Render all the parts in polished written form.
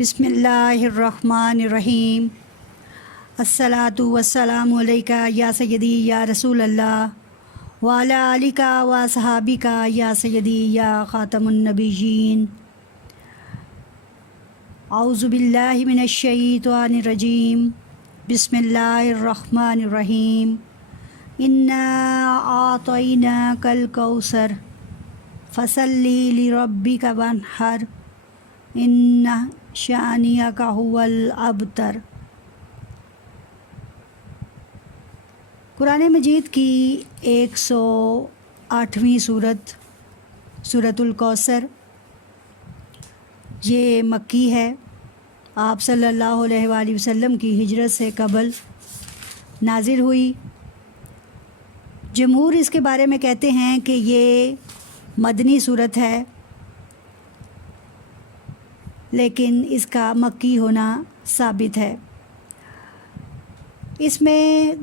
بسم اللہ الرحمن الرحیم۔ الصلاۃ والسلام علیکہ یا سیدی یا رسول اللہ وعلی آلکہ و صحابکہ یا سیدی یا خاتم النبیین۔ اعوذ باللہ من الشیطان الرجیم۔ بسم اللہ الرحمن الرحیم۔ انا اعطیناک الکوثر فصلی لربک وانحر ان شانئک ھو الابتر۔ قرآن مجید کی 108ویں سورت سورۃ الکوثر، یہ مکی ہے۔ آپ صلی اللہ علیہ وآلہ وسلم کی ہجرت سے قبل نازل ہوئی۔ جمہور اس کے بارے میں کہتے ہیں کہ یہ مدنی سورت ہے، لیکن اس کا مکی ہونا ثابت ہے۔ اس میں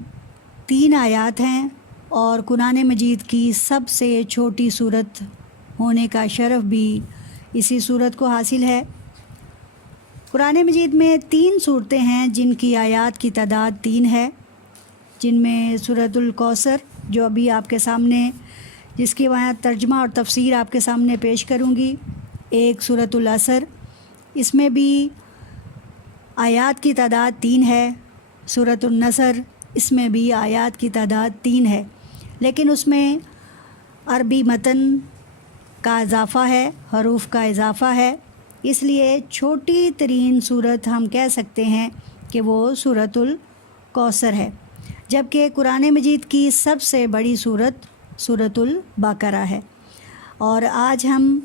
3 آیات ہیں اور قرآن مجید کی سب سے چھوٹی صورت ہونے کا شرف بھی اسی صورت کو حاصل ہے۔ قرآن مجید میں 3 صورتیں ہیں جن کی آیات کی تعداد 3 ہے، جن میں سورۃ الکوثر جو ابھی آپ کے سامنے، جس کی میں ترجمہ اور تفسیر آپ کے سامنے پیش کروں گی، ایک سورۃ العصر، اس میں بھی آیات کی تعداد 3 ہے۔ سورۃ النصر، اس میں بھی آیات کی تعداد 3 ہے، لیکن اس میں عربی متن کا اضافہ ہے، حروف کا اضافہ ہے، اس لیے چھوٹی ترین صورت ہم کہہ سکتے ہیں کہ وہ سورۃ الکوثر ہے، جبکہ قرآن مجید کی سب سے بڑی صورت سورۃ البقرہ ہے۔ اور آج ہم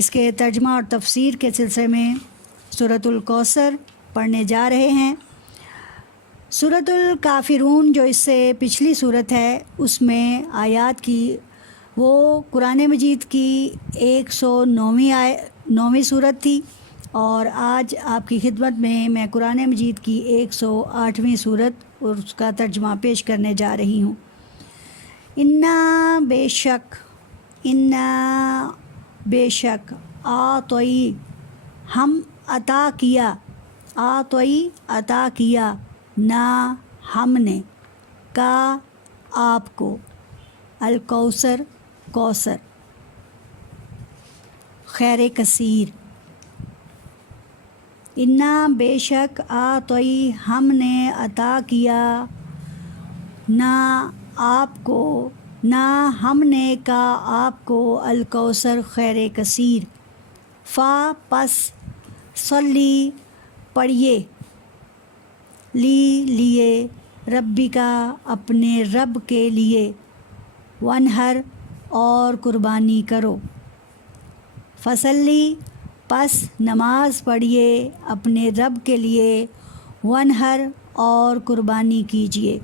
اس کے ترجمہ اور تفسیر کے سلسلے میں سورۃ الکوثر پڑھنے جا رہے ہیں۔ سورۃ الکافرون جو اس سے پچھلی صورت ہے، اس میں آیات کی، وہ قرآن مجید کی 109ویں صورت تھی، اور آج آپ کی خدمت میں قرآن مجید کی 108ویں صورت اور اس کا ترجمہ پیش کرنے جا رہی ہوں۔ بے شک آتوئی ہم عطا کیا نہ ہم نے کا آپ کو الکوثر کوثر خیر کثیر۔ انا بے شک آتوئی ہم نے عطا کیا نہ آپ کو، نہ ہم نے کا آپ کو الکوثر خیر کثیر۔ فا پس صلی پڑھیے، لیے ربی کا اپنے رب کے لیے، ونہر اور قربانی کرو، فصلی پس نماز پڑھیے اپنے رب کے لیے، ونہر اور قربانی کیجیے۔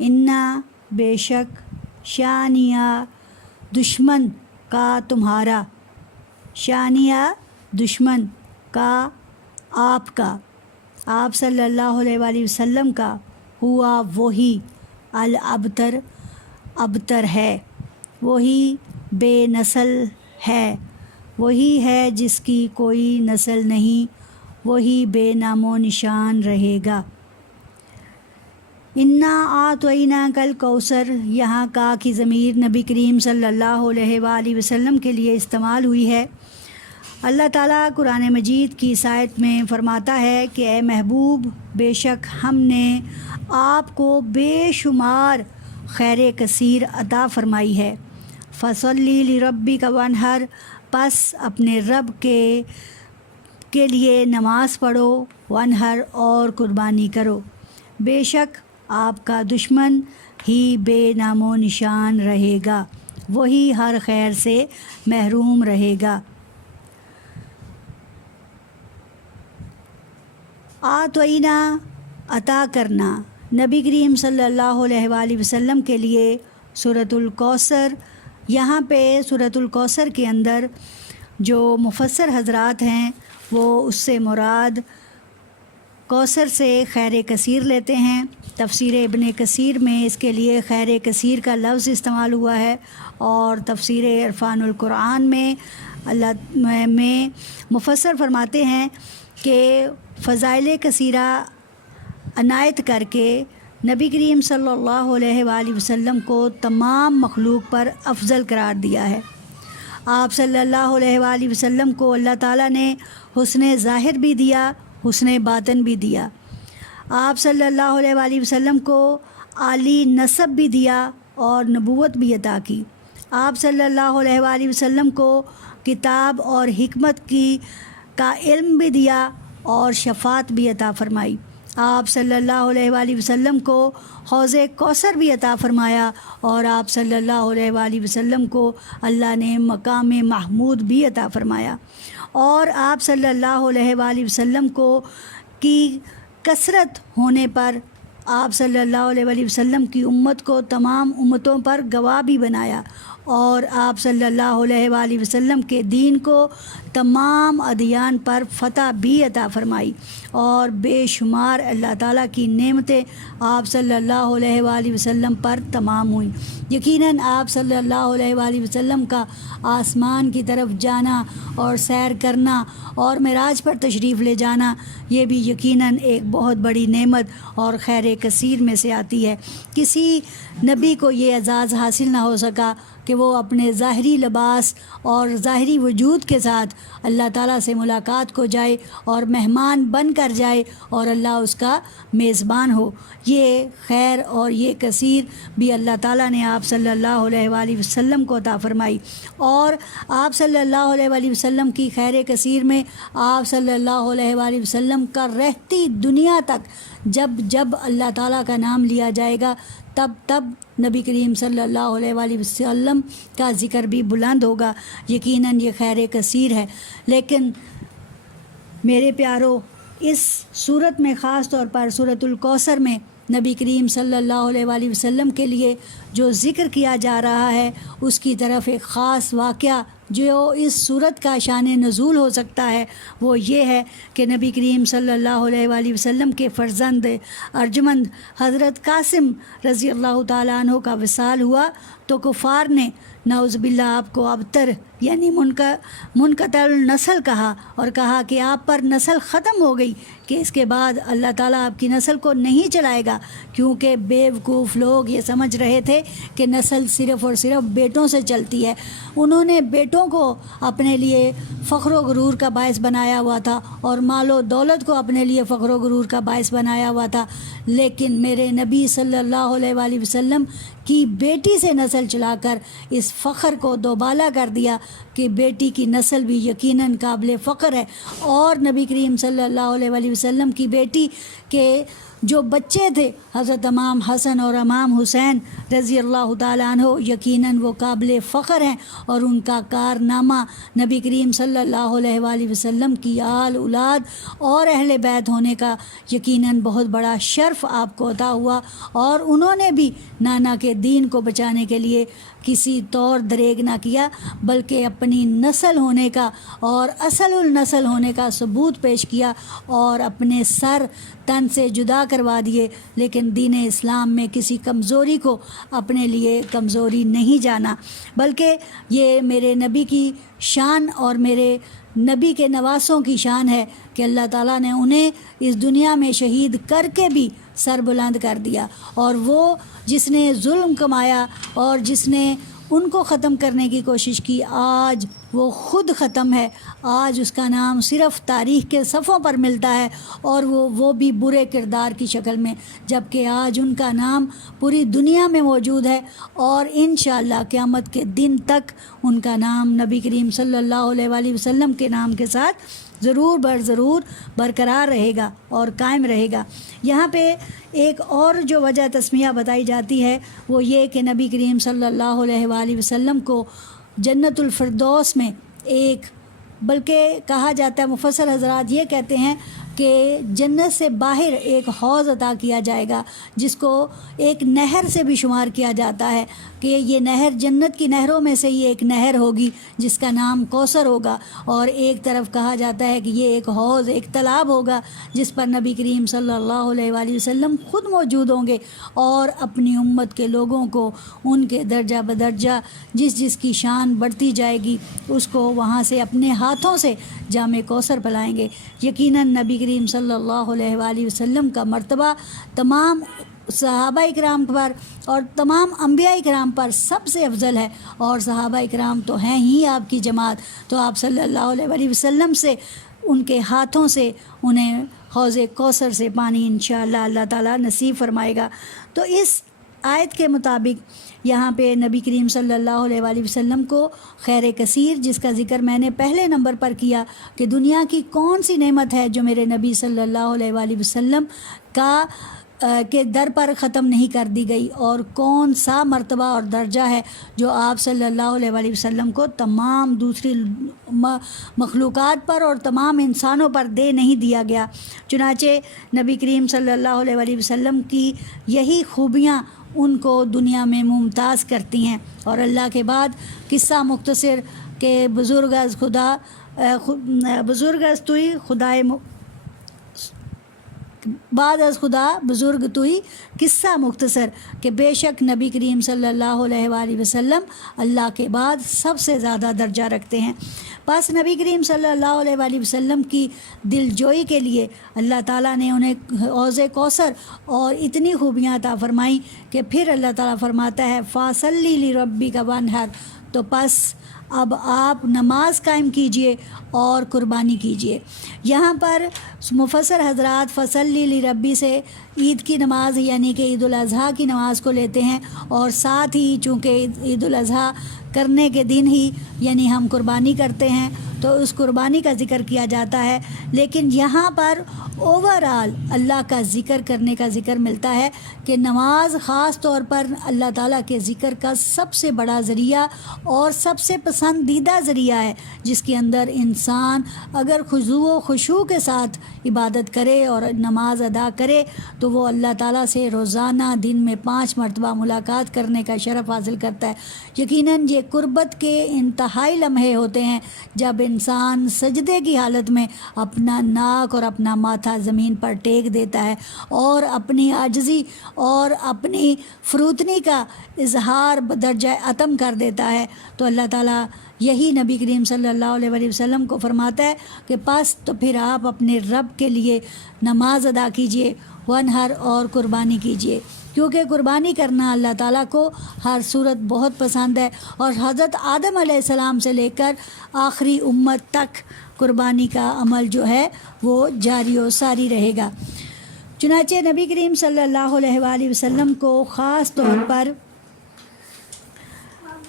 انا بے شک شانیہ دشمن کا تمہارا، شانیہ دشمن کا آپ کا، آپ صلی اللہ علیہ وآلہ وسلم کا، ہوا وہی الابتر ابتر ہے، وہی بے نسل ہے، وہی ہے جس کی کوئی نسل نہیں، وہی بے نام و نشان رہے گا۔ انا اعطیناک الکوثر، یہاں کا کی ضمیر نبی کریم صلی اللہ علیہ وآلہ وسلم کے لیے استعمال ہوئی ہے۔ اللہ تعالیٰ قرآن مجید کی اس آیت میں فرماتا ہے کہ اے محبوب، بے شک ہم نے آپ کو بے شمار خیر کثیر عطا فرمائی ہے۔ فصلی لربک وانحر، پس اپنے رب کے لیے نماز پڑھو، وانحر اور قربانی کرو، بے شک آپ کا دشمن ہی بے نام و نشان رہے گا، وہی ہر خیر سے محروم رہے گا۔ آتوینا عطا کرنا، نبی کریم صلی اللہ علیہ وآلہ وسلم کے لیے سورۃ الکوثر، یہاں پہ سورۃ الکوثر کے اندر جو مفسر حضرات ہیں وہ اس سے مراد کوثر سے خیر کثیر لیتے ہیں۔ تفسیر ابن کثیر میں اس کے لیے خیر کثیر کا لفظ استعمال ہوا ہے، اور تفسیر عرفان القرآن میں اللہ میں مفسر فرماتے ہیں کہ فضائل کثیرہ عنایت کر کے نبی کریم صلی اللہ علیہ وآلہ وسلم کو تمام مخلوق پر افضل قرار دیا ہے۔ آپ صلی اللہ علیہ وآلہ وسلم کو اللہ تعالیٰ نے حسن ظاہر بھی دیا، حسن باطن بھی دیا۔ آپ صلی اللہ علیہ وآلہ وسلم کو عالی نسب بھی دیا اور نبوت بھی عطا کی۔ آپ صلی اللہ علیہ وآلہ وسلم کو کتاب اور حکمت کا علم بھی دیا اور شفاعت بھی عطا فرمائی۔ آپ صلی اللہ علیہ وآلہ وسلم کو حوض کوثر بھی عطا فرمایا، اور آپ صلی اللہ علیہ وآلہ وسلم کو اللہ نے مقام محمود بھی عطا فرمایا۔ اور آپ صلی اللہ علیہ وآلہ وسلم کی کثرت ہونے پر آپ صلی اللہ علیہ وآلہ وسلم کی امت کو تمام امتوں پر گواہ بھی بنایا، اور آپ صلی اللہ علیہ وآلہ وسلم کے دین کو تمام ادیان پر فتح بھی عطا فرمائی، اور بے شمار اللہ تعالیٰ کی نعمتیں آپ صلی اللہ علیہ وآلہ وسلم پر تمام ہوئیں۔ یقیناً آپ صلی اللہ علیہ وآلہ وسلم کا آسمان کی طرف جانا اور سیر کرنا اور معراج پر تشریف لے جانا، یہ بھی یقیناً ایک بہت بڑی نعمت اور خیر کثیر میں سے آتی ہے۔ کسی نبی کو یہ اعزاز حاصل نہ ہو سکا کہ وہ اپنے ظاہری لباس اور ظاہری وجود کے ساتھ اللہ تعالیٰ سے ملاقات کو جائے اور مہمان بن کر جائے اور اللہ اس کا میزبان ہو۔ یہ خیر اور یہ کثیر بھی اللہ تعالیٰ نے آپ صلی اللہ علیہ وآلہ وسلم کو عطا فرمائی، اور آپ صلی اللہ علیہ وآلہ وسلم کی خیر کثیر میں آپ صلی اللہ علیہ وآلہ وسلم کا رہتی دنیا تک جب اللہ تعالیٰ کا نام لیا جائے گا تب نبی کریم صلی اللہ علیہ وآلہ وسلم کا ذکر بھی بلند ہوگا۔ یقیناً یہ خیر کثیر ہے، لیکن میرے پیارو، اس صورت میں خاص طور پر سورۃ الکوثر میں نبی کریم صلی اللہ علیہ وآلہ وسلم کے لیے جو ذکر کیا جا رہا ہے، اس کی طرف ایک خاص واقعہ جو اس صورت کا شان نزول ہو سکتا ہے، وہ یہ ہے کہ نبی کریم صلی اللہ علیہ وآلہ وسلم کے فرزند ارجمند حضرت قاسم رضی اللہ تعالیٰ عنہ کا وصال ہوا تو کفار نے نعوذ باللہ آپ کو ابتر یعنی منقطع النسل کہا، اور کہا کہ آپ پر نسل ختم ہو گئی، کہ اس کے بعد اللہ تعالیٰ آپ کی نسل کو نہیں چلائے گا، کیونکہ بیوقوف لوگ یہ سمجھ رہے تھے کہ نسل صرف اور صرف بیٹوں سے چلتی ہے۔ انہوں نے بیٹوں کو اپنے لیے فخر و غرور کا باعث بنایا ہوا تھا، اور مال و دولت کو اپنے لیے فخر و غرور کا باعث بنایا ہوا تھا، لیکن میرے نبی صلی اللہ علیہ وآلہ وسلم کی بیٹی سے نسل چلا کر اس فخر کو دوبالا کر دیا کہ بیٹی کی نسل بھی یقیناً قابل فخر ہے۔ اور نبی کریم صلی اللہ علیہ وآلہ وسلم کی بیٹی کے جو بچے تھے حضرت امام حسن اور امام حسین رضی اللہ تعالیٰ عنہ، یقیناً وہ قابل فخر ہیں، اور ان کا کارنامہ نبی کریم صلی اللہ علیہ وآلہ وسلم کی آل اولاد اور اہل بیت ہونے کا یقیناً بہت بڑا شرف آپ کو عطا ہوا، اور انہوں نے بھی نانا کے دین کو بچانے کے لیے کسی طور دریغ نہ کیا، بلکہ اپنی نسل ہونے کا اور اصل النسل ہونے کا ثبوت پیش کیا اور اپنے سر تن سے جدا کروا دیے، لیکن دین اسلام میں کسی کمزوری کو اپنے لیے کمزوری نہیں جانا، بلکہ یہ میرے نبی کی شان اور میرے نبی کے نواسوں کی شان ہے کہ اللہ تعالیٰ نے انہیں اس دنیا میں شہید کر کے بھی سر بلند کر دیا، اور وہ جس نے ظلم کمایا اور جس نے ان کو ختم کرنے کی کوشش کی، آج وہ خود ختم ہے، آج اس کا نام صرف تاریخ کے صفحوں پر ملتا ہے، اور وہ بھی برے کردار کی شکل میں، جبکہ آج ان کا نام پوری دنیا میں موجود ہے، اور انشاءاللہ قیامت کے دن تک ان کا نام نبی کریم صلی اللہ علیہ وآلہ وسلم کے نام کے ساتھ ضرور برقرار رہے گا اور قائم رہے گا۔ یہاں پہ ایک اور جو وجہ تسمیہ بتائی جاتی ہے وہ یہ کہ نبی کریم صلی اللہ علیہ وآلہ وسلم کو جنت الفردوس میں ایک، بلکہ کہا جاتا ہے، مفسر حضرات یہ کہتے ہیں کہ جنت سے باہر ایک حوض عطا کیا جائے گا جس کو ایک نہر سے بھی شمار کیا جاتا ہے کہ یہ نہر جنت کی نہروں میں سے یہ ایک نہر ہوگی جس کا نام کوثر ہوگا، اور ایک طرف کہا جاتا ہے کہ یہ ایک حوض، ایک تالاب ہوگا جس پر نبی کریم صلی اللہ علیہ وآلہ وسلم خود موجود ہوں گے اور اپنی امت کے لوگوں کو ان کے درجہ بدرجہ جس کی شان بڑھتی جائے گی اس کو وہاں سے اپنے ہاتھوں سے جام کوثر پلائیں گے۔ یقیناً نبی کریم صلی اللہ علیہ وآلہ وسلم کا مرتبہ تمام صحابہ اکرام پر اور تمام انبیاء اکرام پر سب سے افضل ہے، اور صحابہ اکرام تو ہیں ہی آپ کی جماعت، تو آپ صلی اللہ علیہ وآلہ وسلم سے ان کے ہاتھوں سے انہیں حوض کوثر سے پانی انشاءاللہ اللہ تعالیٰ نصیب فرمائے گا۔ تو اس آیت کے مطابق یہاں پہ نبی کریم صلی اللہ علیہ وآلہ وسلم کو خیر کثیر، جس کا ذکر میں نے پہلے نمبر پر کیا کہ دنیا کی کون سی نعمت ہے جو میرے نبی صلی اللہ علیہ وآلہ وسلم کے در پر ختم نہیں کر دی گئی، اور کون سا مرتبہ اور درجہ ہے جو آپ صلی اللہ علیہ وآلہ وسلم کو تمام دوسری مخلوقات پر اور تمام انسانوں پر دے نہیں دیا گیا۔ چنانچہ نبی کریم صلی اللہ علیہ وآلہ وسلم کی یہی خوبیاں ان کو دنیا میں ممتاز کرتی ہیں۔ اور اللہ کے بعد قصہ مختصر کہ بزرگ از توئی خدائے بعد از خدا بزرگ توئی، قصہ مختصر کہ بے شک نبی کریم صلی اللہ علیہ وآلہ وسلم اللہ کے بعد سب سے زیادہ درجہ رکھتے ہیں۔ بس نبی کریم صلی اللہ علیہ وآلہ وسلم کی دل جوئی کے لیے اللہ تعالیٰ نے انہیں حوض کوثر اور اتنی خوبیاں عطا فرمائیں کہ پھر اللہ تعالیٰ فرماتا ہے فَصَلِّ لِرَبِّكَ وَانْحَرْ، تو پس اب آپ نماز قائم کیجئے اور قربانی کیجئے۔ یہاں پر مفسر حضرات فصلی لربی سے عید کی نماز یعنی کہ عید الاضحیٰ کی نماز کو لیتے ہیں، اور ساتھ ہی چونکہ عید الاضحیٰ کرنے کے دن ہی یعنی ہم قربانی کرتے ہیں تو اس قربانی کا ذکر کیا جاتا ہے، لیکن یہاں پر اوورآل اللہ کا ذکر کرنے کا ذکر ملتا ہے کہ نماز خاص طور پر اللہ تعالیٰ کے ذکر کا سب سے بڑا ذریعہ اور سب سے پسندیدہ ذریعہ ہے، جس کے اندر انسان اگر خضوع و خشوع کے ساتھ عبادت کرے اور نماز ادا کرے تو وہ اللہ تعالیٰ سے روزانہ دن میں 5 مرتبہ ملاقات کرنے کا شرف حاصل کرتا ہے۔ یقیناً یہ قربت کے انتہائی لمحے ہوتے ہیں جب انسان سجدے کی حالت میں اپنا ناک اور اپنا ماتھا زمین پر ٹیک دیتا ہے اور اپنی عاجزی اور اپنی فروتنی کا اظہار بدرجہ اتم کر دیتا ہے، تو اللہ تعالیٰ یہی نبی کریم صلی اللہ علیہ وآلہ وسلم کو فرماتا ہے کہ پس تو پھر آپ اپنے رب کے لیے نماز ادا کیجئے، وانحر اور قربانی کیجئے، کیونکہ قربانی کرنا اللہ تعالیٰ کو ہر صورت بہت پسند ہے، اور حضرت آدم علیہ السلام سے لے کر آخری امت تک قربانی کا عمل جو ہے وہ جاری و ساری رہے گا۔ چنانچہ نبی کریم صلی اللہ علیہ وآلہ وسلم کو خاص طور پر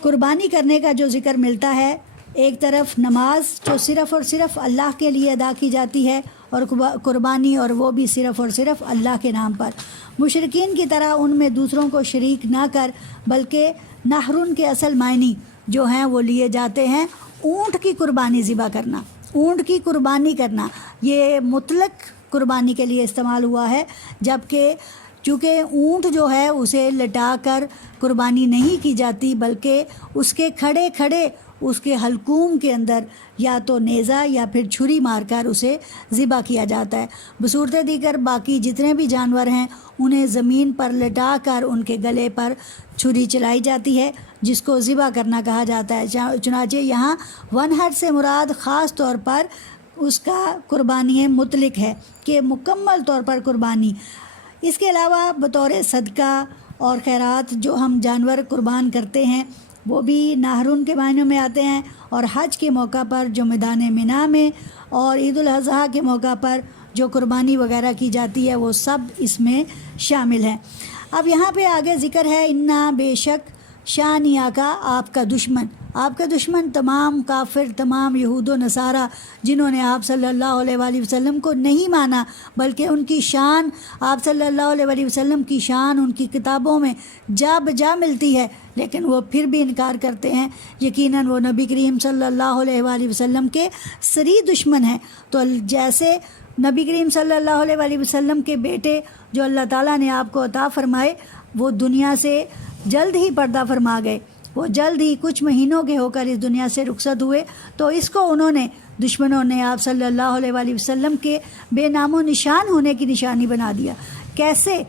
قربانی کرنے کا جو ذکر ملتا ہے، ایک طرف نماز جو صرف اور صرف اللہ کے لیے ادا کی جاتی ہے، اور قربانی اور وہ بھی صرف اور صرف اللہ کے نام پر، مشرکین کی طرح ان میں دوسروں کو شریک نہ کر، بلکہ نحرن کے اصل معنی جو ہیں وہ لیے جاتے ہیں اونٹ کی قربانی ذبح کرنا، اونٹ کی قربانی کرنا، یہ مطلق قربانی کے لیے استعمال ہوا ہے، جبکہ چونکہ اونٹ جو ہے اسے لٹا کر قربانی نہیں کی جاتی، بلکہ اس کے کھڑے کھڑے اس کے حلقوم کے اندر یا تو نیزہ یا پھر چھری مار کر اسے ذبح کیا جاتا ہے۔ بصورت دیگر باقی جتنے بھی جانور ہیں انہیں زمین پر لٹا کر ان کے گلے پر چھری چلائی جاتی ہے، جس کو ذبح کرنا کہا جاتا ہے۔ چنانچہ یہاں وانحر سے مراد خاص طور پر اس کا قربانی مطلق ہے کہ مکمل طور پر قربانی۔ اس کے علاوہ بطور صدقہ اور خیرات جو ہم جانور قربان کرتے ہیں وہ بھی نحرن کے معنیوں میں آتے ہیں، اور حج کے موقع پر جو میدان منی میں اور عید الاضحیٰ کے موقع پر جو قربانی وغیرہ کی جاتی ہے وہ سب اس میں شامل ہیں۔ اب یہاں پہ آگے ذکر ہے انا بے شک شان آقا آپ کا دشمن، آپ کا دشمن تمام کافر، تمام یہود و نصارہ جنہوں نے آپ صلی اللہ علیہ وآلہ وسلم کو نہیں مانا، بلکہ ان کی شان، آپ صلی اللہ علیہ وآلہ وسلم کی شان ان کی کتابوں میں جا بجا ملتی ہے، لیکن وہ پھر بھی انکار کرتے ہیں۔ یقیناً وہ نبی کریم صلی اللہ علیہ وآلہ وسلم کے سری دشمن ہیں۔ تو جیسے نبی کریم صلی اللہ علیہ وسلم کے بیٹے جو اللہ تعالیٰ نے آپ کو عطا فرمائے وہ دنیا سے جلد ہی پردہ فرما گئے، وہ جلد ہی کچھ مہینوں کے ہو کر اس دنیا سے رخصت ہوئے، تو اس کو انہوں نے دشمنوں نے آپ صلی اللہ علیہ وسلم کے بے نام و نشان ہونے کی نشانی بنا دیا۔ کیسے؟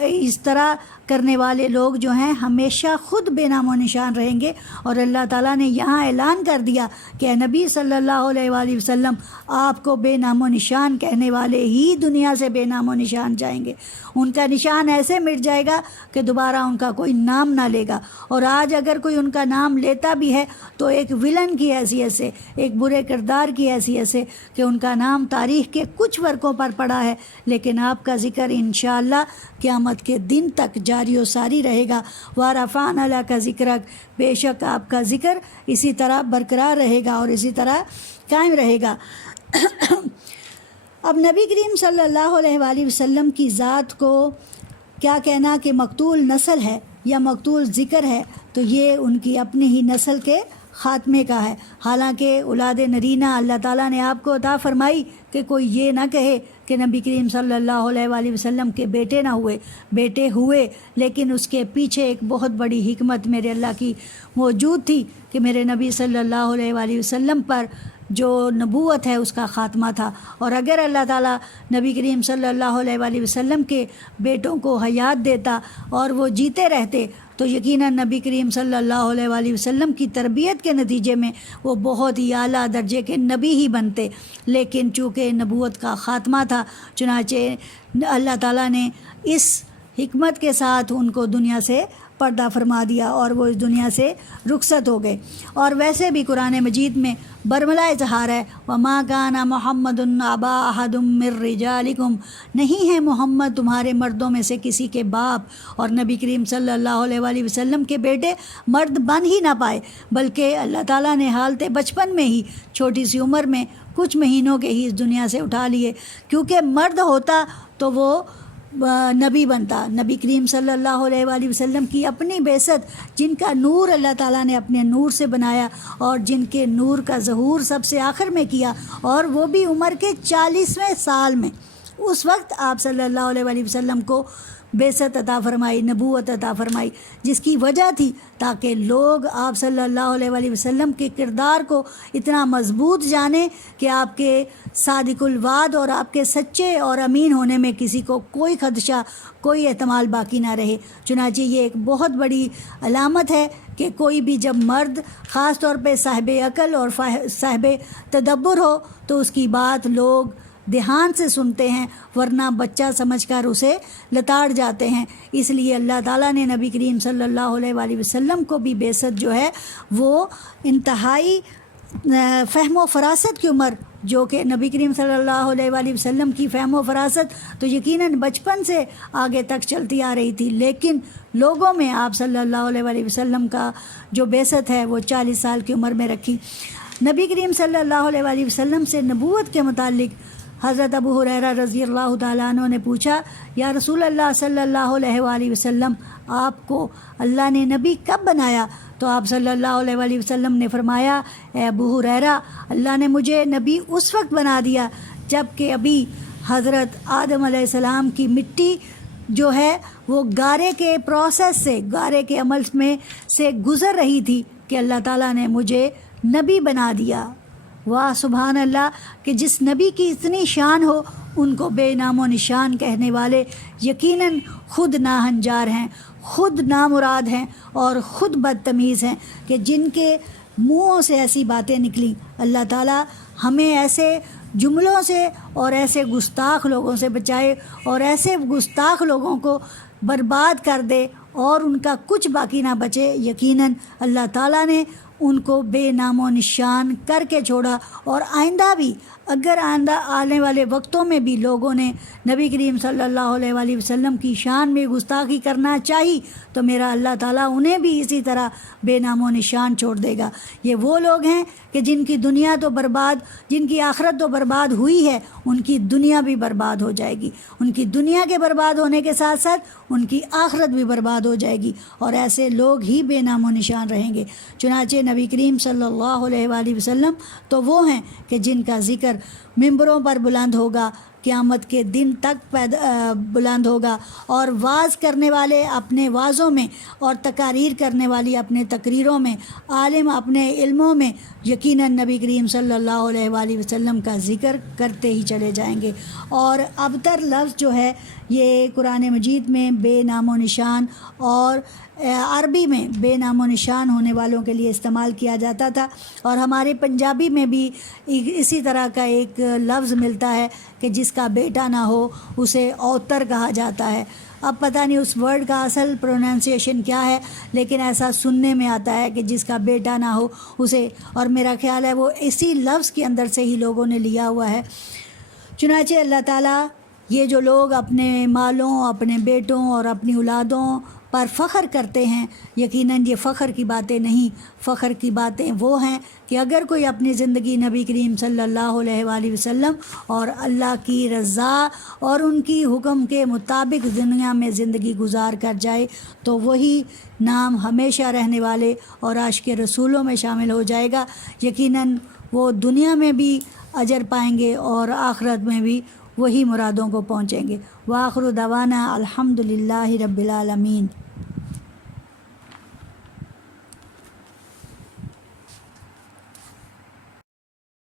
اس طرح کرنے والے لوگ جو ہیں ہمیشہ خود بے نام و نشان رہیں گے، اور اللہ تعالیٰ نے یہاں اعلان کر دیا کہ اے نبی صلی اللہ علیہ وسلم آپ کو بے نام و نشان کہنے والے ہی دنیا سے بے نام و نشان جائیں گے، ان کا نشان ایسے مٹ جائے گا کہ دوبارہ ان کا کوئی نام نہ لے گا، اور آج اگر کوئی ان کا نام لیتا بھی ہے تو ایک ولن کی حیثیت سے، ایک برے کردار کی حیثیت سے کہ ان کا نام تاریخ کے کچھ ورقوں پر پڑا ہے، لیکن آپ کا ذکر انشاءاللہ قیامت کے دن تک جاری و ساری رہے گا۔ وَرَفَعْنَا لَكَ ذِكْرَكَ، بے شک آپ کا ذکر اسی طرح برقرار رہے گا اور اسی طرح قائم رہے گا۔ اب نبی کریم صلی اللہ علیہ وآلہ وسلم کی ذات کو کیا کہنا کہ مقتول نسل ہے یا مقتول ذکر ہے، تو یہ ان کی اپنی ہی نسل کے خاتمے کا ہے۔ حالانکہ اولاد نرینہ اللہ تعالیٰ نے آپ کو عطا فرمائی کہ کوئی یہ نہ کہے کہ نبی کریم صلی اللہ علیہ وآلہ وسلم کے بیٹے نہ ہوئے، بیٹے ہوئے، لیکن اس کے پیچھے ایک بہت بڑی حکمت میرے اللہ کی موجود تھی کہ میرے نبی صلی اللہ علیہ وآلہ وسلم پر جو نبوت ہے اس کا خاتمہ تھا، اور اگر اللہ تعالیٰ نبی کریم صلی اللہ علیہ وآلہ وسلم کے بیٹوں کو حیات دیتا اور وہ جیتے رہتے تو یقیناً نبی کریم صلی اللہ علیہ وآلہ وسلم کی تربیت کے نتیجے میں وہ بہت ہی اعلیٰ درجے کے نبی ہی بنتے، لیکن چونکہ نبوت کا خاتمہ تھا چنانچہ اللہ تعالیٰ نے اس حکمت کے ساتھ ان کو دنیا سے پردہ فرما دیا اور وہ اس دنیا سے رخصت ہو گئے۔ اور ویسے بھی قرآن مجید میں برملا اظہار ہے، وَمَا كَانَ مُحَمَّدٌ أَبَا أَحَدٍ مِّن رِّجَالِكُمْ، نہیں ہے محمد تمہارے مردوں میں سے کسی کے باپ، اور نبی کریم صلی اللہ علیہ وآلہ وسلم کے بیٹے مرد بن ہی نہ پائے، بلکہ اللہ تعالیٰ نے حالت بچپن میں ہی چھوٹی سی عمر میں کچھ مہینوں کے ہی اس دنیا سے اٹھا لیے، کیونکہ مرد ہوتا تو وہ نبی بنتا۔ نبی کریم صلی اللہ علیہ وآلہ وسلم کی اپنی بعثت، جن کا نور اللہ تعالیٰ نے اپنے نور سے بنایا اور جن کے نور کا ظہور سب سے آخر میں کیا، اور وہ بھی عمر کے 40ویں سال میں، اس وقت آپ صلی اللہ علیہ وآلہ وسلم کو بعثت عطا فرمائی، نبوت عطا فرمائی، جس کی وجہ تھی تاکہ لوگ آپ صلی اللہ علیہ وآلہ وسلم کے کردار کو اتنا مضبوط جانیں کہ آپ کے صادق الوعد اور آپ کے سچے اور امین ہونے میں کسی کو کوئی خدشہ، کوئی احتمال باقی نہ رہے۔ چنانچہ یہ ایک بہت بڑی علامت ہے کہ کوئی بھی جب مرد خاص طور پہ صاحب عقل اور صاحب تدبر ہو تو اس کی بات لوگ دھیان سے سنتے ہیں، ورنہ بچہ سمجھ کر اسے لتاڑ جاتے ہیں۔ اس لیے اللہ تعالیٰ نے نبی کریم صلی اللہ علیہ وآلہ وسلم کو بھی بعثت جو ہے وہ انتہائی فہم و فراست کی عمر، جو کہ نبی کریم صلی اللہ علیہ وآلہ وسلم کی فہم و فراست تو یقیناً بچپن سے آگے تک چلتی آ رہی تھی، لیکن لوگوں میں آپ صلی اللہ علیہ وآلہ وسلم کا جو بعثت ہے وہ 40 سال کی عمر میں رکھی۔ نبی کریم صلی اللہ علیہ وآلہ وسلم سے نبوت کے متعلق حضرت ابو ہریرہ رضی اللہ تعالیٰ عنہ نے پوچھا، یا رسول اللہ صلی اللہ علیہ وآلہ وسلم، آپ کو اللہ نے نبی کب بنایا؟ تو آپ صلی اللہ علیہ وآلہ وسلم نے فرمایا، اے ابو ہریرہ، اللہ نے مجھے نبی اس وقت بنا دیا جب کہ ابھی حضرت آدم علیہ السلام کی مٹی جو ہے وہ گارے کے پروسیس سے، گارے کے عمل میں سے گزر رہی تھی کہ اللہ تعالیٰ نے مجھے نبی بنا دیا۔ واہ سبحان اللہ، کہ جس نبی کی اتنی شان ہو ان کو بے نام و نشان کہنے والے یقیناً خود ناہنجار ہیں، خود نامراد ہیں اور خود بدتمیز ہیں، کہ جن کے منہوں سے ایسی باتیں نکلیں۔ اللہ تعالیٰ ہمیں ایسے جملوں سے اور ایسے گستاخ لوگوں سے بچائے، اور ایسے گستاخ لوگوں کو برباد کر دے اور ان کا کچھ باقی نہ بچے۔ یقیناً اللہ تعالیٰ نے ان کو بے نام و نشان کر کے چھوڑا، اور آئندہ بھی اگر آئندہ آنے والے وقتوں میں بھی لوگوں نے نبی کریم صلی اللہ علیہ وآلہ وسلم کی شان میں گستاخی کرنا چاہی تو میرا اللہ تعالیٰ انہیں بھی اسی طرح بے نام و نشان چھوڑ دے گا۔ یہ وہ لوگ ہیں کہ جن کی دنیا تو برباد، جن کی آخرت تو برباد ہوئی ہے، ان کی دنیا بھی برباد ہو جائے گی، ان کی دنیا کے برباد ہونے کے ساتھ ساتھ ان کی آخرت بھی برباد ہو جائے گی، اور ایسے لوگ ہی بے نام و نشان رہیں گے۔ چنانچہ نبی کریم صلی اللہ علیہ وآلہ وسلم تو وہ ہیں کہ جن کا ذکر ممبروں پر بلند ہوگا، قیامت کے دن تک بلند ہوگا، اور واعظ کرنے والے اپنے واعظوں میں اور تقاریر کرنے والی اپنے تقریروں میں، عالم اپنے علموں میں یقیناً نبی کریم صلی اللہ علیہ وآلہ وسلم کا ذکر کرتے ہی چلے جائیں گے۔ اور ابتر لفظ جو ہے یہ قرآن مجید میں بے نام و نشان اور عربی میں بے نام و نشان ہونے والوں کے لیے استعمال کیا جاتا تھا، اور ہمارے پنجابی میں بھی اسی طرح کا ایک لفظ ملتا ہے کہ جس کا بیٹا نہ ہو اسے اوتر کہا جاتا ہے۔ اب پتہ نہیں اس ورڈ کا اصل پروننسیشن کیا ہے، لیکن ایسا سننے میں آتا ہے کہ جس کا بیٹا نہ ہو اسے، اور میرا خیال ہے وہ اسی لفظ کے اندر سے ہی لوگوں نے لیا ہوا ہے۔ چنانچہ اللہ تعالیٰ یہ جو لوگ اپنے مالوں، اپنے بیٹوں اور اپنی اولادوں پر فخر کرتے ہیں، یقیناً یہ فخر کی باتیں نہیں، فخر کی باتیں وہ ہیں کہ اگر کوئی اپنی زندگی نبی کریم صلی اللہ علیہ وآلہ وسلم اور اللہ کی رضا اور ان کی حکم کے مطابق دنیا میں زندگی گزار کر جائے تو وہی نام ہمیشہ رہنے والے اور عاشق رسولوں میں شامل ہو جائے گا۔ یقیناً وہ دنیا میں بھی اجر پائیں گے اور آخرت میں بھی وہی مرادوں کو پہنچیں گے۔ وآخر دعوانا الحمدللہ رب العالمین۔